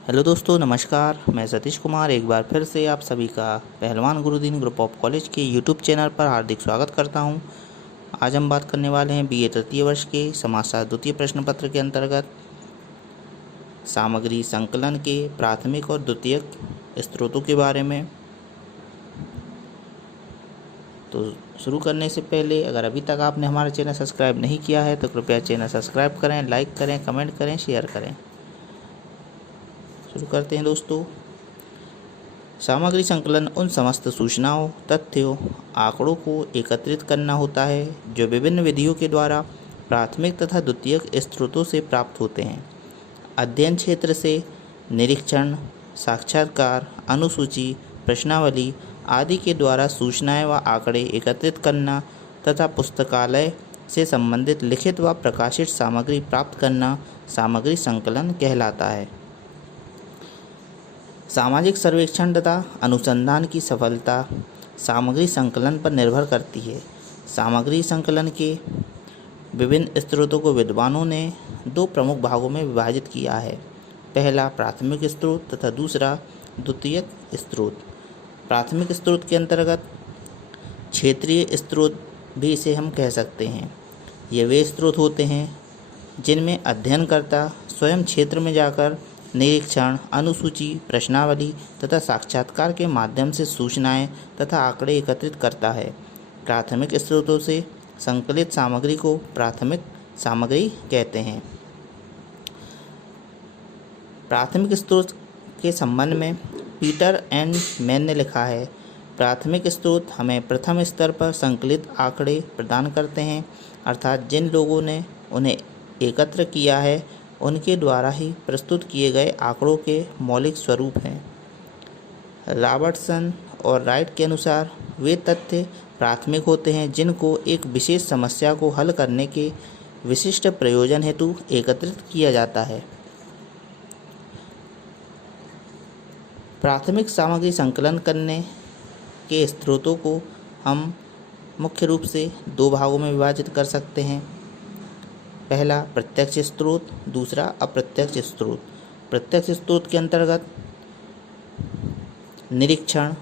Hello दोस्तों, नमस्कार। मैं सतीश कुमार एक बार फिर से आप सभी का पहलवान गुरुदीन ग्रुप ऑफ कॉलेज के यूट्यूब चैनल पर हार्दिक स्वागत करता हूं। आज हम बात करने वाले हैं बीए तृतीय वर्ष के समाजशास्त्र द्वितीय प्रश्न पत्र के अंतर्गत सामग्री संकलन के प्राथमिक और द्वितीयक स्रोतों के बारे में। तो शुरू करने से पहले अगर अभी तक आपने हमारा चैनल सब्सक्राइब नहीं किया है तो कृपया चैनल सब्सक्राइब करें, लाइक करें, कमेंट करें, शेयर करें। शुरू करते हैं दोस्तों। सामग्री संकलन उन समस्त सूचनाओं, तथ्यों, आंकड़ों को एकत्रित करना होता है जो विभिन्न विधियों के द्वारा प्राथमिक तथा द्वितीयक स्रोतों से प्राप्त होते हैं। अध्ययन क्षेत्र से निरीक्षण, साक्षात्कार, अनुसूची, प्रश्नावली आदि के द्वारा सूचनाएं व आंकड़े एकत्रित करना तथा पुस्तकालय से संबंधित लिखित व प्रकाशित सामग्री प्राप्त करना सामग्री संकलन कहलाता है। सामाजिक सर्वेक्षण तथा अनुसंधान की सफलता सामग्री संकलन पर निर्भर करती है। सामग्री संकलन के विभिन्न स्रोतों को विद्वानों ने दो प्रमुख भागों में विभाजित किया है। पहला प्राथमिक स्रोत तथा दूसरा द्वितीयक स्रोत। प्राथमिक स्रोत के अंतर्गत क्षेत्रीय स्रोत भी इसे हम कह सकते हैं। ये वे स्रोत होते हैं जिनमें अध्ययनकर्ता स्वयं क्षेत्र में जाकर निरीक्षण, अनुसूची, प्रश्नावली तथा साक्षात्कार के माध्यम से सूचनाएं तथा आंकड़े एकत्रित करता है। प्राथमिक स्रोतों से संकलित सामग्री को प्राथमिक सामग्री कहते हैं। प्राथमिक स्रोत के संबंध में पीटर एंड मैन ने लिखा है, प्राथमिक स्रोत हमें प्रथम स्तर पर संकलित आंकड़े प्रदान करते हैं, अर्थात जिन लोगों ने उन्हें एकत्र किया है उनके द्वारा ही प्रस्तुत किए गए आंकड़ों के मौलिक स्वरूप हैं। रॉबर्टसन और राइट के अनुसार वे तथ्य प्राथमिक होते हैं जिनको एक विशेष समस्या को हल करने के विशिष्ट प्रयोजन हेतु एकत्रित किया जाता है। प्राथमिक सामग्री संकलन करने के स्रोतों को हम मुख्य रूप से दो भागों में विभाजित कर सकते हैं। पहला प्रत्यक्ष स्रोत, दूसरा अप्रत्यक्ष स्रोत। प्रत्यक्ष स्रोत के अंतर्गत निरीक्षण,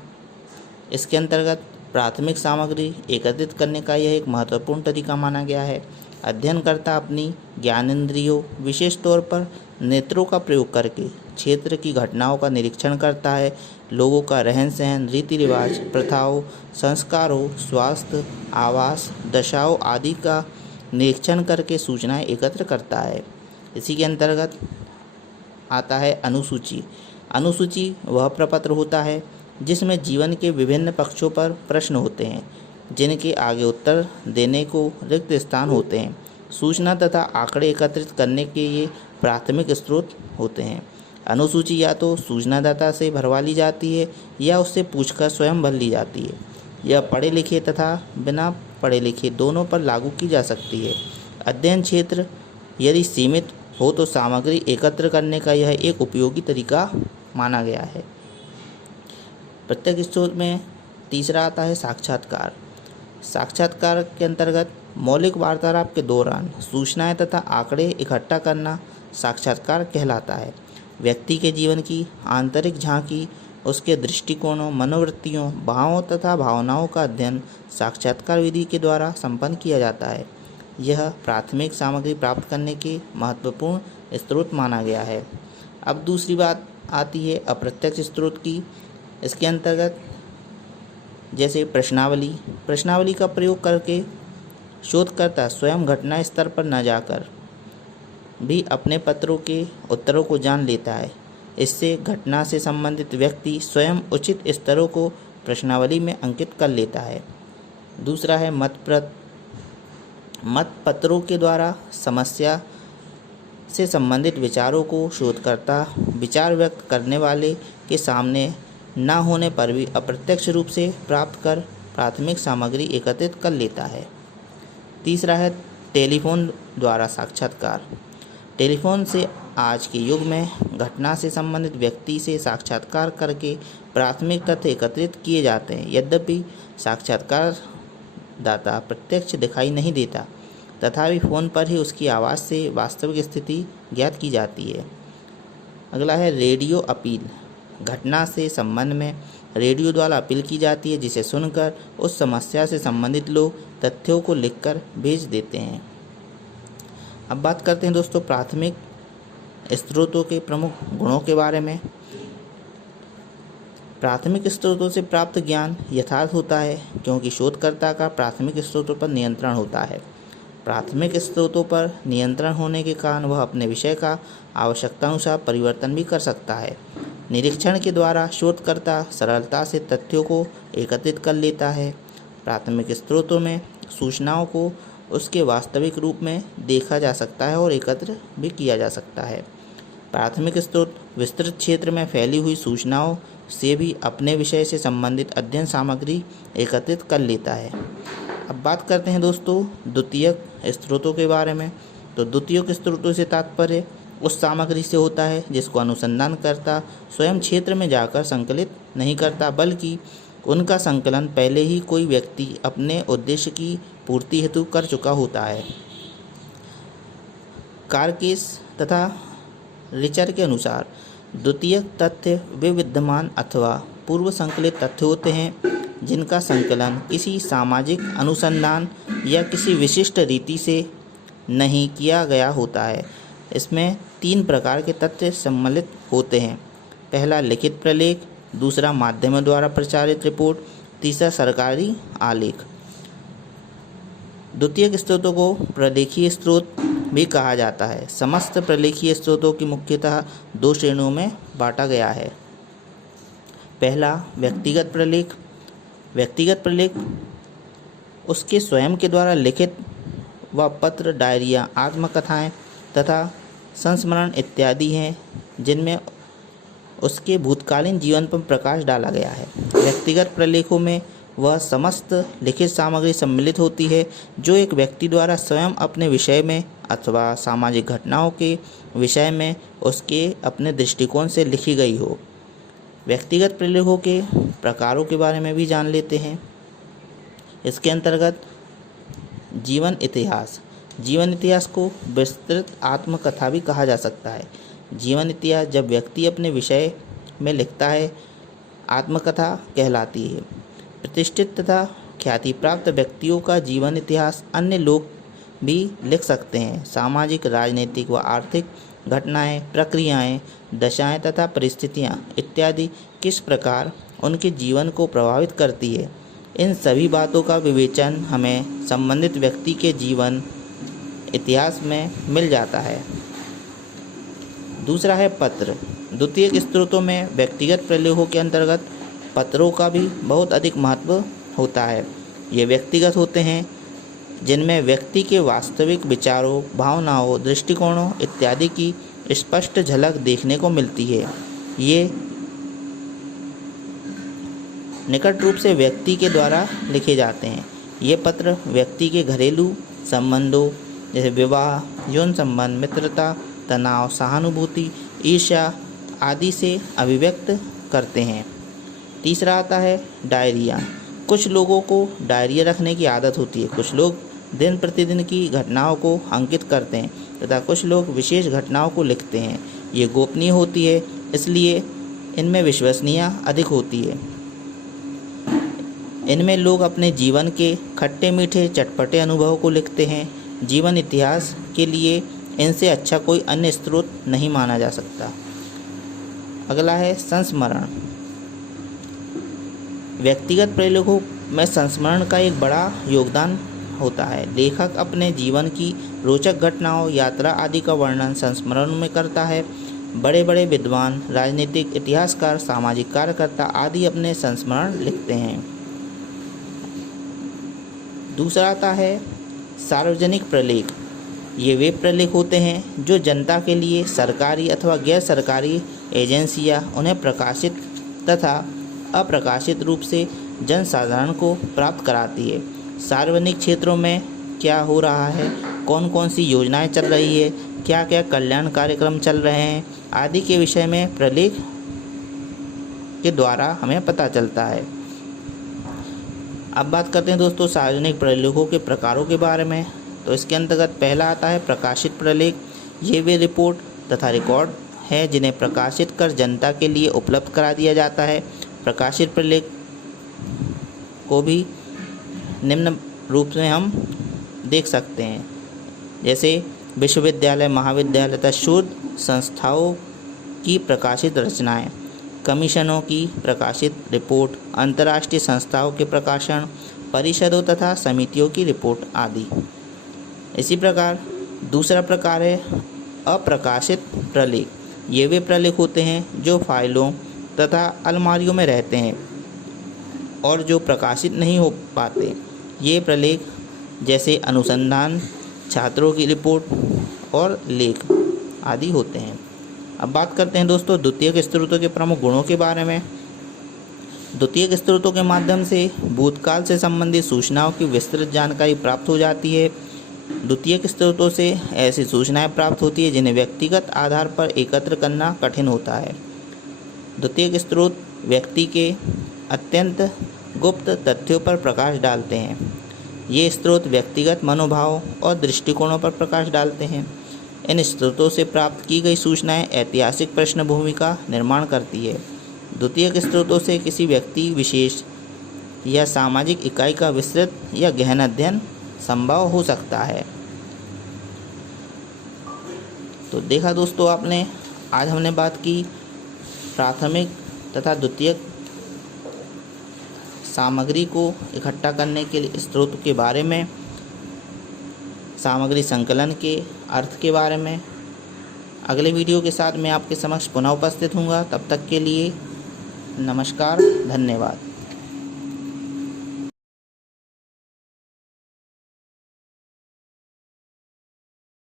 इसके अंतर्गत प्राथमिक सामग्री एकत्रित करने का यह एक महत्वपूर्ण तरीका माना गया है। अध्ययनकर्ता अपनी ज्ञानेंद्रियों, विशेष तौर पर नेत्रों का प्रयोग करके क्षेत्र की घटनाओं का निरीक्षण करता है। लोगों का रहन सहन, रीति रिवाज, प्रथाओं, संस्कारों, स्वास्थ्य, आवास, दशाओं आदि का निरीक्षण करके सूचनाएं एकत्र करता है। इसी के अंतर्गत आता है अनुसूची। अनुसूची वह प्रपत्र होता है जिसमें जीवन के विभिन्न पक्षों पर प्रश्न होते हैं जिनके आगे उत्तर देने को रिक्त स्थान होते हैं। सूचना तथा आंकड़े एकत्रित करने के ये प्राथमिक स्रोत होते हैं। अनुसूची या तो सूचनादाता से भरवा ली जाती है या उससे पूछकर स्वयं भर ली जाती है। यह पढ़े लिखे तथा बिना पढ़े लिखे दोनों पर लागू की जा सकती है। अध्ययन क्षेत्र यदि सीमित हो तो सामग्री एकत्र करने का यह एक उपयोगी तरीका माना गया है। प्रत्येक स्रोत में तीसरा आता है साक्षात्कार। साक्षात्कार के अंतर्गत मौलिक वार्तालाप के दौरान सूचनाएं तथा आंकड़े इकट्ठा करना साक्षात्कार कहलाता है। व्यक्ति के जीवन की आंतरिक झांकी, उसके दृष्टिकोणों, मनोवृत्तियों, भावों तथा भावनाओं का अध्ययन साक्षात्कार विधि के द्वारा संपन्न किया जाता है। यह प्राथमिक सामग्री प्राप्त करने के महत्वपूर्ण स्रोत माना गया है। अब दूसरी बात आती है अप्रत्यक्ष स्रोत की। इसके अंतर्गत जैसे प्रश्नावली का प्रयोग करके शोधकर्ता स्वयं घटना स्तर पर न जाकर भी अपने पत्रों के उत्तरों को जान लेता है। इससे घटना से संबंधित व्यक्ति स्वयं उचित स्तरों को प्रश्नावली में अंकित कर लेता है। दूसरा है मत पत्रों के द्वारा समस्या से संबंधित विचारों को शोधकर्ता विचार व्यक्त करने वाले के सामने न होने पर भी अप्रत्यक्ष रूप से प्राप्त कर प्राथमिक सामग्री एकत्रित कर लेता है। तीसरा है टेलीफोन द्वारा साक्षात्कार। टेलीफोन से आज के युग में घटना से संबंधित व्यक्ति से साक्षात्कार करके प्राथमिक तथ्य एकत्रित किए जाते हैं। यद्यपि साक्षात्कार दाता प्रत्यक्ष दिखाई नहीं देता, तथापि फ़ोन पर ही उसकी आवाज़ से वास्तविक स्थिति ज्ञात की जाती है। अगला है रेडियो अपील। घटना से संबंध में रेडियो द्वारा अपील की जाती है, जिसे सुनकर उस समस्या से संबंधित लोग तथ्यों को लिखकर भेज देते हैं। अब बात करते हैं दोस्तों प्राथमिक स्रोतों के प्रमुख गुणों के बारे में। प्राथमिक स्रोतों से प्राप्त ज्ञान यथार्थ होता है, क्योंकि शोधकर्ता का प्राथमिक स्रोतों पर नियंत्रण होता है। प्राथमिक स्रोतों पर नियंत्रण होने के कारण वह अपने विषय का आवश्यकतानुसार परिवर्तन भी कर सकता है। निरीक्षण के द्वारा शोधकर्ता सरलता से तथ्यों को एकत्रित कर लेता है। प्राथमिक स्रोतों में सूचनाओं को उसके वास्तविक रूप में देखा जा सकता है और एकत्र भी किया जा सकता है। प्राथमिक स्रोत विस्तृत क्षेत्र में फैली हुई सूचनाओं से भी अपने विषय से संबंधित अध्ययन सामग्री एकत्रित कर लेता है। अब बात करते हैं दोस्तों द्वितीयक स्रोतों के बारे में। तो द्वितीयक स्रोतों से तात्पर्य उस सामग्री से होता है जिसको अनुसंधानकर्ता स्वयं क्षेत्र में जाकर संकलित नहीं करता, बल्कि उनका संकलन पहले ही कोई व्यक्ति अपने उद्देश्य की पूर्ति हेतु कर चुका होता है। कारकेस तथा रिचर के अनुसार द्वितीयक तथ्य वे विद्यमान अथवा पूर्व संकलित तथ्य होते हैं जिनका संकलन किसी सामाजिक अनुसंधान या किसी विशिष्ट रीति से नहीं किया गया होता है। इसमें 3 प्रकार के तथ्य सम्मिलित होते हैं। पहला लिखित प्रलेख, दूसरा माध्यमों द्वारा प्रचारित रिपोर्ट, तीसरा सरकारी आलेख। द्वितीयक स्रोतों को प्रलेखीय स्रोत भी कहा जाता है। समस्त प्रलेखीय स्रोतों की मुख्यतः 2 श्रेणियों में बांटा गया है। पहला व्यक्तिगत प्रलेख। व्यक्तिगत प्रलेख उसके स्वयं के द्वारा लिखित व पत्र, डायरिया, आत्मकथाएं तथा संस्मरण इत्यादि हैं, जिनमें उसके भूतकालीन जीवन पर प्रकाश डाला गया है। व्यक्तिगत प्रलेखों में वह समस्त लिखित सामग्री सम्मिलित होती है जो एक व्यक्ति द्वारा स्वयं अपने विषय में अथवा सामाजिक घटनाओं के विषय में उसके अपने दृष्टिकोण से लिखी गई हो। व्यक्तिगत प्रलेखों के प्रकारों के बारे में भी जान लेते हैं। इसके अंतर्गत जीवन इतिहास। जीवन इतिहास को विस्तृत आत्मकथा भी कहा जा सकता है। जीवन इतिहास जब व्यक्ति अपने विषय में लिखता है, आत्मकथा कहलाती है। प्रतिष्ठित तथा ख्याति प्राप्त व्यक्तियों का जीवन इतिहास अन्य लोग भी लिख सकते हैं। सामाजिक, राजनीतिक व आर्थिक घटनाएं, प्रक्रियाएं, दशाएं तथा परिस्थितियां इत्यादि किस प्रकार उनके जीवन को प्रभावित करती है, इन सभी बातों का विवेचन हमें संबंधित व्यक्ति के जीवन इतिहास में मिल जाता है। दूसरा है पत्र। द्वितीयक स्रोतों में व्यक्तिगत प्रलेखों के अंतर्गत पत्रों का भी बहुत अधिक महत्व होता है। ये व्यक्तिगत होते हैं जिनमें व्यक्ति के वास्तविक विचारों, भावनाओं, दृष्टिकोणों इत्यादि की स्पष्ट झलक देखने को मिलती है। ये निकट रूप से व्यक्ति के द्वारा लिखे जाते हैं। ये पत्र व्यक्ति के घरेलू संबंधों जैसे विवाह, यौन संबंध, मित्रता, तनाव, सहानुभूति, ईर्ष्या आदि से अभिव्यक्त करते हैं। तीसरा आता है डायरिया। कुछ लोगों को डायरिया रखने की आदत होती है। कुछ लोग दिन प्रतिदिन की घटनाओं को अंकित करते हैं तथा कुछ लोग विशेष घटनाओं को लिखते हैं। ये गोपनीय होती है, इसलिए इनमें विश्वसनीयता अधिक होती है। इनमें लोग अपने जीवन के खट्टे मीठे चटपटे अनुभव को लिखते हैं। जीवन इतिहास के लिए इनसे अच्छा कोई अन्य स्रोत नहीं माना जा सकता। अगला है संस्मरण। व्यक्तिगत प्रलेखों में संस्मरण का एक बड़ा योगदान होता है। लेखक अपने जीवन की रोचक घटनाओं, यात्रा आदि का वर्णन संस्मरण में करता है। बड़े बड़े विद्वान, राजनीतिक इतिहासकार, सामाजिक कार्यकर्ता आदि अपने संस्मरण लिखते हैं। दूसरा आता है सार्वजनिक प्रलेख। ये वे प्रलेख होते हैं जो जनता के लिए सरकारी अथवा गैर सरकारी एजेंसियां उन्हें प्रकाशित तथा अप्रकाशित रूप से जनसाधारण को प्राप्त कराती है। सार्वजनिक क्षेत्रों में क्या हो रहा है, कौन कौन सी योजनाएं चल रही है, क्या क्या कल्याण कार्यक्रम चल रहे हैं आदि के विषय में प्रलेख के द्वारा हमें पता चलता है। अब बात करते हैं दोस्तों सार्वजनिक प्रलेखों के प्रकारों के बारे में। तो इसके अंतर्गत पहला आता है प्रकाशित प्रलेख। ये वे रिपोर्ट तथा रिकॉर्ड है जिन्हें प्रकाशित कर जनता के लिए उपलब्ध करा दिया जाता है। प्रकाशित प्रलेख को भी निम्न रूप में हम देख सकते हैं, जैसे विश्वविद्यालय, महाविद्यालय तथा शोध संस्थाओं की प्रकाशित रचनाएं, कमीशनों की प्रकाशित रिपोर्ट, अंतर्राष्ट्रीय संस्थाओं के प्रकाशन, परिषदों तथा समितियों की रिपोर्ट आदि। इसी प्रकार दूसरा प्रकार है अप्रकाशित प्रलेख। ये वे प्रलेख होते हैं जो फाइलों तथा अलमारियों में रहते हैं और जो प्रकाशित नहीं हो पाते। ये प्रलेख जैसे अनुसंधान, छात्रों की रिपोर्ट और लेख आदि होते हैं। अब बात करते हैं दोस्तों द्वितीयक स्रोतों के प्रमुख गुणों के बारे में। द्वितीयक स्रोतों के माध्यम से भूतकाल से संबंधित सूचनाओं की विस्तृत जानकारी प्राप्त हो जाती है। द्वितीयक स्रोतों से ऐसी सूचनाएं प्राप्त होती है जिन्हें व्यक्तिगत आधार पर एकत्र करना कठिन होता है। द्वितीयक स्रोत व्यक्ति के अत्यंत गुप्त तथ्यों पर प्रकाश डालते हैं। ये स्रोत व्यक्तिगत मनोभाव और दृष्टिकोणों पर प्रकाश डालते हैं। इन स्रोतों से प्राप्त की गई सूचनाएं ऐतिहासिक पृष्ठभूमि का निर्माण करती है। द्वितीयक स्रोतों से किसी व्यक्ति विशेष या सामाजिक इकाई का विस्तृत या गहन अध्ययन संभव हो सकता है। तो देखा दोस्तों आपने, आज हमने बात की प्राथमिक तथा द्वितीयक सामग्री को इकट्ठा करने के लिए स्रोत के बारे में, सामग्री संकलन के अर्थ के बारे में। अगले वीडियो के साथ मैं आपके समक्ष पुनः उपस्थित हूँगा। तब तक के लिए नमस्कार, धन्यवाद।